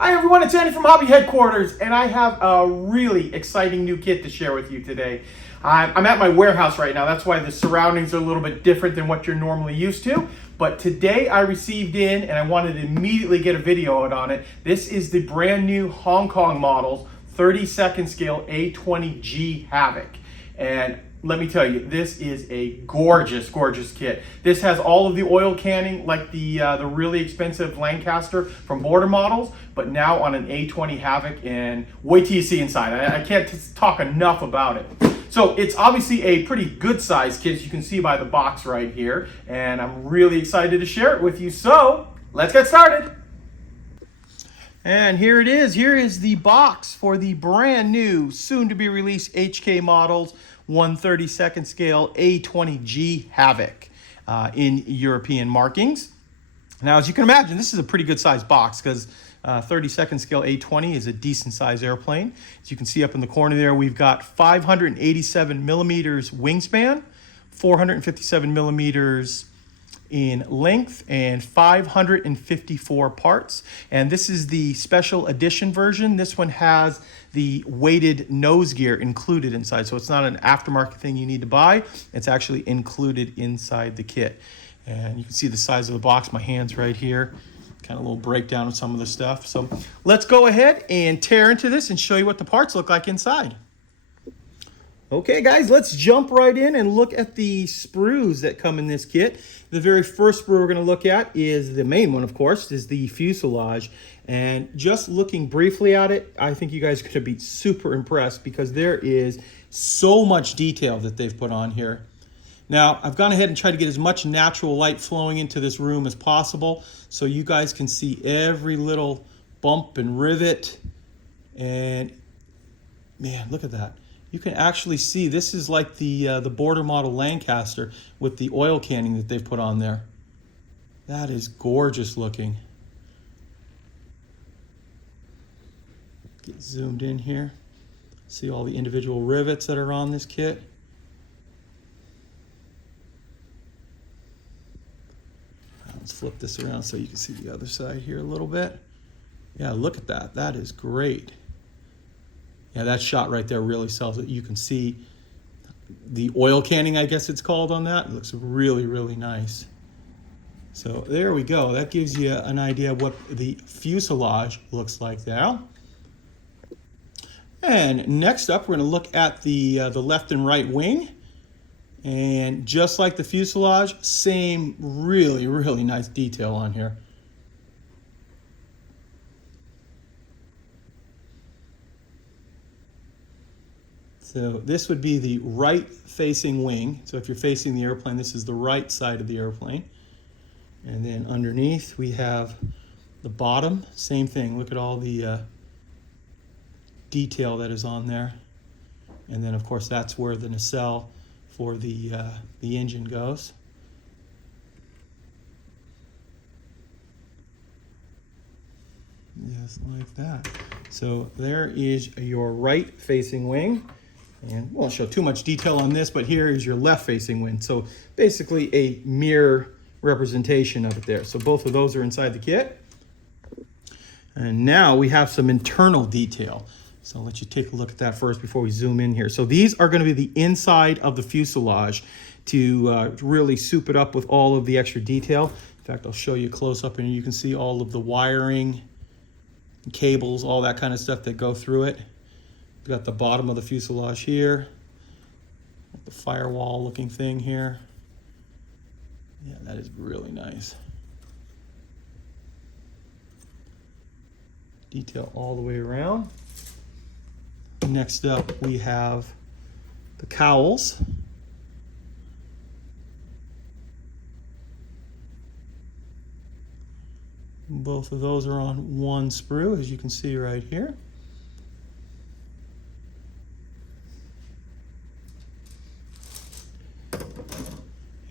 Hi everyone, it's Andy from Hobby Headquarters, and I have a really exciting new kit to share with you today. I'm at my warehouse right now, that's why the surroundings are a little bit different than what you're normally used to. But today I received in, and I wanted to immediately get a video out on it. This is the brand new Hong Kong models, 32nd scale A20G Havoc. And let me tell you, this is a gorgeous, gorgeous kit. This has all of the oil canning like the really expensive Lancaster from Border Models, but now on an A20 Havoc, and wait till you see inside. I can't talk enough about it. So it's obviously a pretty good size kit, as you can see by the box right here, and I'm really excited to share it with you. So let's get started. And here it is. Here is the box for the brand new, soon to be released HK Models 1/32nd scale A20G Havoc in European markings. Now, as you can imagine, this is a pretty good sized box because 32nd scale A20 is a decent sized airplane. As you can see up in the corner there, we've got 587 millimeters wingspan, 457 millimeters in length, and 554 parts. And this is the special edition version. This one has the weighted nose gear included inside, so it's not an aftermarket thing you need to buy. It's actually included inside the kit. And you can see the size of the box, my hand's right here. Kind of a little breakdown of some of the stuff. So let's go ahead and tear into this and show you what the parts look like inside. Okay guys, let's jump right in and look at the sprues that come in this kit. The very first sprue we're going to look at is the main one, of course, is the fuselage. And just looking briefly at it, I think you guys are going to be super impressed because there is so much detail that they've put on here. Now, I've gone ahead and tried to get as much natural light flowing into this room as possible so you guys can see every little bump and rivet. And man, look at that. You can actually see this is like the Border Model Lancaster with the oil canning that they've put on there. That is gorgeous looking. Get zoomed in here. See all the individual rivets that are on this kit. Let's flip this around so you can see the other side here a little bit. Yeah, look at that. That is great. Yeah, that shot right there really sells it. You can see the oil canning, I guess it's called, on that. It looks really, really nice. So there we go. That gives you an idea of what the fuselage looks like now. And next up, we're going to look at the left and right wing. And just like the fuselage, same really, really nice detail on here. So this would be the right facing wing. So if you're facing the airplane, this is the right side of the airplane. And then underneath we have the bottom, same thing. Look at all the detail that is on there. And then of course that's where the nacelle for the engine goes. Just like that. So there is your right facing wing. And we won't show too much detail on this, but here is your left facing wing. So basically a mirror representation of it there. So both of those are inside the kit. And now we have some internal detail. So I'll let you take a look at that first before we zoom in here. So these are going to be the inside of the fuselage to really soup it up with all of the extra detail. In fact, I'll show you close up and you can see all of the wiring, cables, all that kind of stuff that go through it. We've got the bottom of the fuselage here, the firewall looking thing here. Yeah, that is really nice. Detail all the way around. Next up, we have the cowls. Both of those are on one sprue, as you can see right here.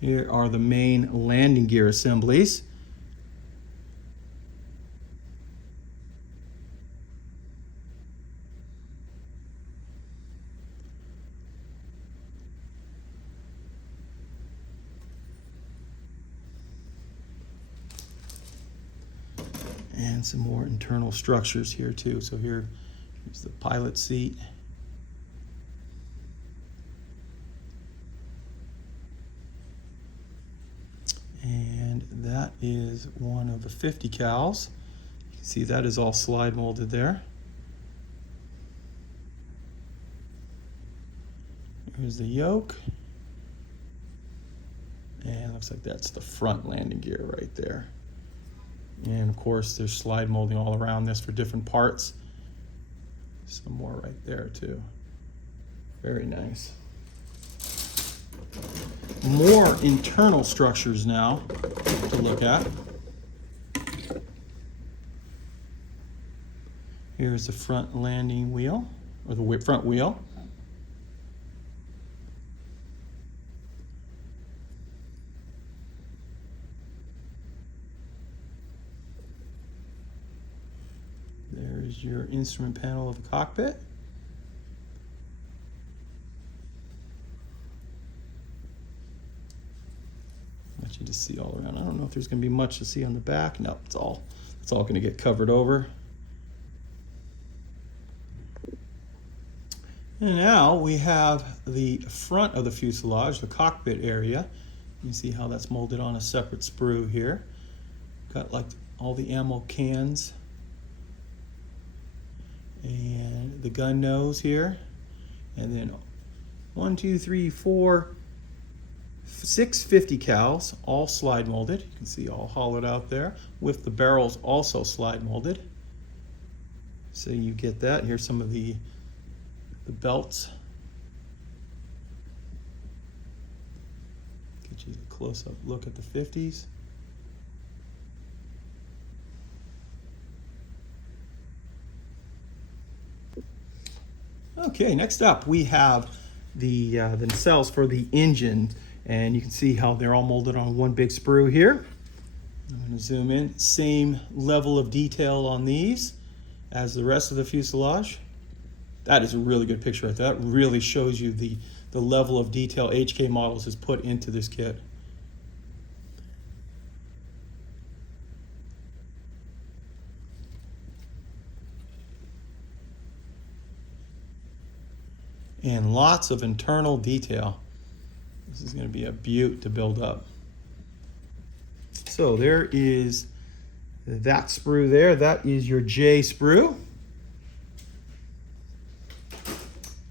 Here are the main landing gear assemblies. And some more internal structures here too. So here's the pilot seat. And that is one of the 50 cals. You can see that is all slide molded there. Here's the yoke. And looks like that's the front landing gear right there. And of course there's slide molding all around this for different parts. Some more right there too. Very nice. More internal structures now to look at. Here's the front landing wheel, or the front wheel. There's your instrument panel of the cockpit. You to see all around. I don't know if there's going to be much to see on the back. No, it's all going to get covered over. And now we have the front of the fuselage, the cockpit area. You can see how that's molded on a separate sprue here. Got like all the ammo cans and the gun nose here, and then 1, 2, 3, 4, 6 50 cals, all slide molded. You can see all hollowed out there, with the barrels also slide molded. So you get that. Here's some of the belts. Get you a close-up look at the 50s. Okay, next up we have the nacelles for the engine. And you can see how they're all molded on one big sprue here. I'm going to zoom in. Same level of detail on these as the rest of the fuselage. That is a really good picture right there. That really shows you the level of detail HK Models has put into this kit. And lots of internal detail. This is going to be a beaut to build up. So there is that sprue there. That is your J sprue.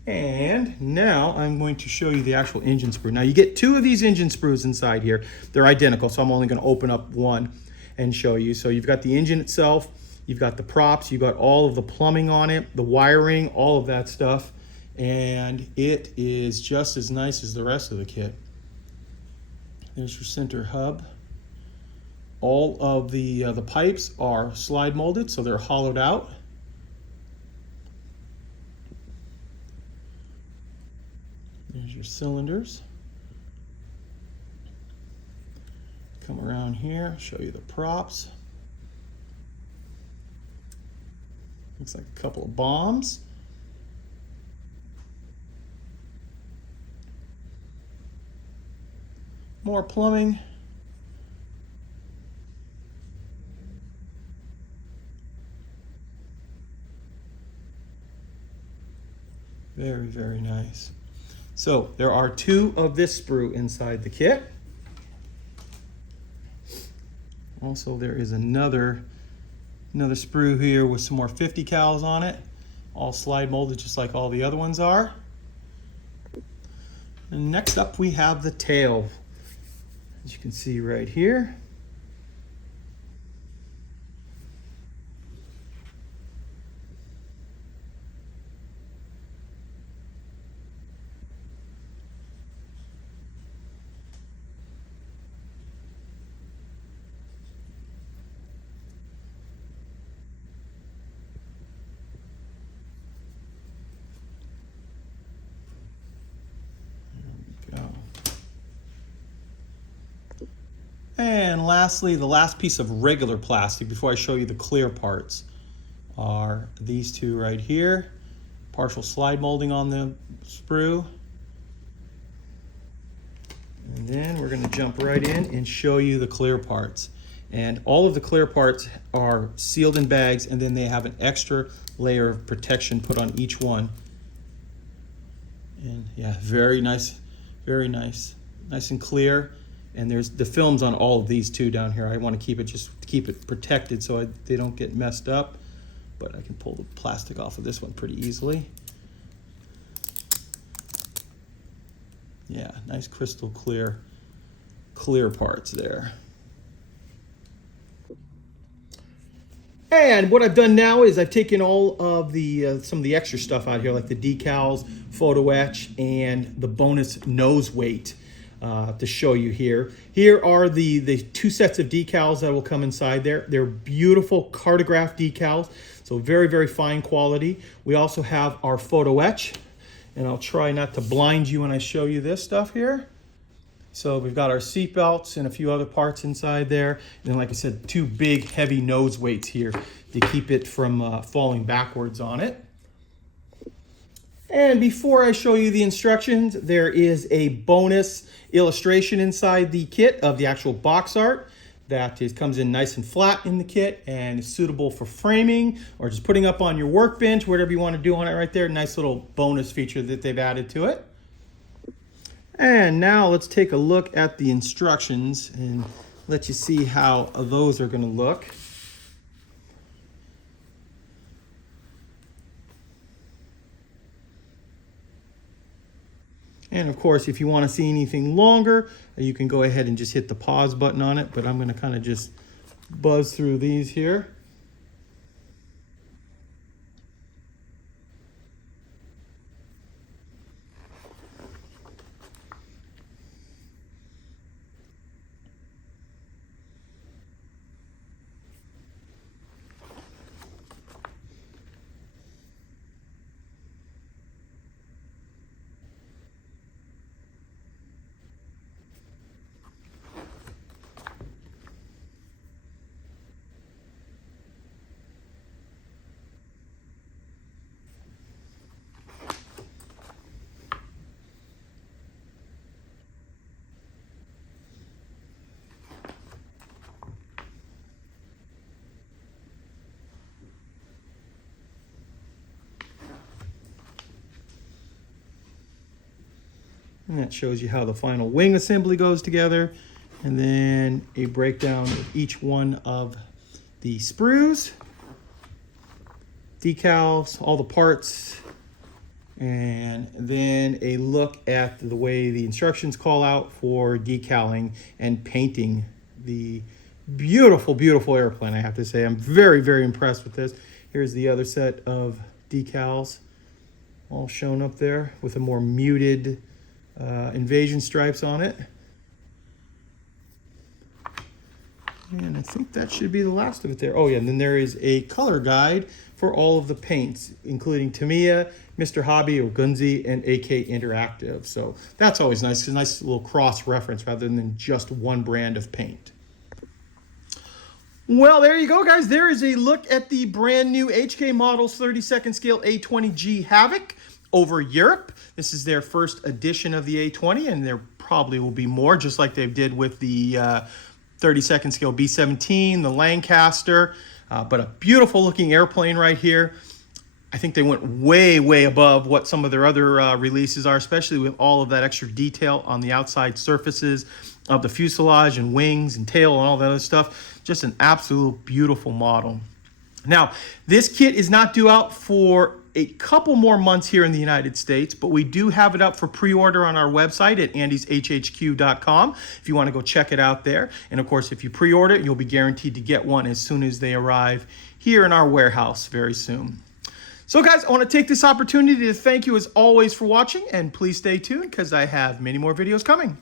And now I'm going to show you the actual engine sprue. Now you get 2 of these engine sprues inside here. They're identical, so I'm only going to open up one and show you. So you've got the engine itself, you've got the props, you've got all of the plumbing on it, the wiring, all of that stuff. And it is just as nice as the rest of the kit. There's your center hub. All of the pipes are slide molded, so they're hollowed out. There's your cylinders. Come around here, show you the props. Looks like a couple of bombs. More plumbing. Very, very nice. So there are 2 of this sprue inside the kit. Also, there is another sprue here with some more 50 cals on it, all slide molded just like all the other ones are. And next up we have the tail. As you can see right here. And lastly, the last piece of regular plastic before I show you the clear parts are these 2 right here. Partial slide molding on the sprue. And then we're going to jump right in and show you the clear parts. And all of the clear parts are sealed in bags, and then they have an extra layer of protection put on each one. And yeah, very nice, very nice. Nice and clear. And there's the films on all of these too down here. I want to keep it, just keep it protected so they don't get messed up. But I can pull the plastic off of this one pretty easily. Yeah, nice crystal clear parts there. And what I've done now is I've taken all of the some of the extra stuff out here, like the decals, photo etch, and the bonus nose weight to show you here. Here are the two sets of decals that will come inside there. They're beautiful Cartograph decals, so very, very fine quality. We also have our photo etch, and I'll try not to blind you when I show you this stuff here. So we've got our seat belts and a few other parts inside there. And then, like I said, two big heavy nose weights here to keep it from falling backwards on it. And before I show you the instructions, there is a bonus illustration inside the kit of the actual box art that comes in nice and flat in the kit and is suitable for framing or just putting up on your workbench, whatever you want to do on it right there. Nice little bonus feature that they've added to it. And now let's take a look at the instructions and let you see how those are going to look. And of course, if you want to see anything longer, you can go ahead and just hit the pause button on it, but I'm going to kind of just buzz through these here. And that shows you how the final wing assembly goes together. And then a breakdown of each one of the sprues, decals, all the parts, and then a look at the way the instructions call out for decaling and painting the beautiful, beautiful airplane, I have to say. I'm very, very impressed with this. Here's the other set of decals, all shown up there with a more muted invasion stripes on it. And I think that should be the last of it there. Oh yeah, and then there is a color guide for all of the paints, including Tamiya, Mr. Hobby, Ogunzi, and AK Interactive. So that's always nice. It's a nice little cross-reference rather than just one brand of paint. Well, there you go, guys. There is a look at the brand new HK Models 32nd scale A20G Havoc over Europe. This is their first edition of the A20, and there probably will be more, just like they did with the 32nd scale B-17, the Lancaster, but a beautiful looking airplane right here. I think they went way, way above what some of their other releases are, especially with all of that extra detail on the outside surfaces of the fuselage and wings and tail and all that other stuff. Just an absolute beautiful model. Now, this kit is not due out for a couple more months here in the United States, but we do have it up for pre-order on our website at andyshhq.com if you want to go check it out there. And of course, if you pre-order it, you'll be guaranteed to get one as soon as they arrive here in our warehouse very soon. So guys, I want to take this opportunity to thank you as always for watching, and please stay tuned because I have many more videos coming.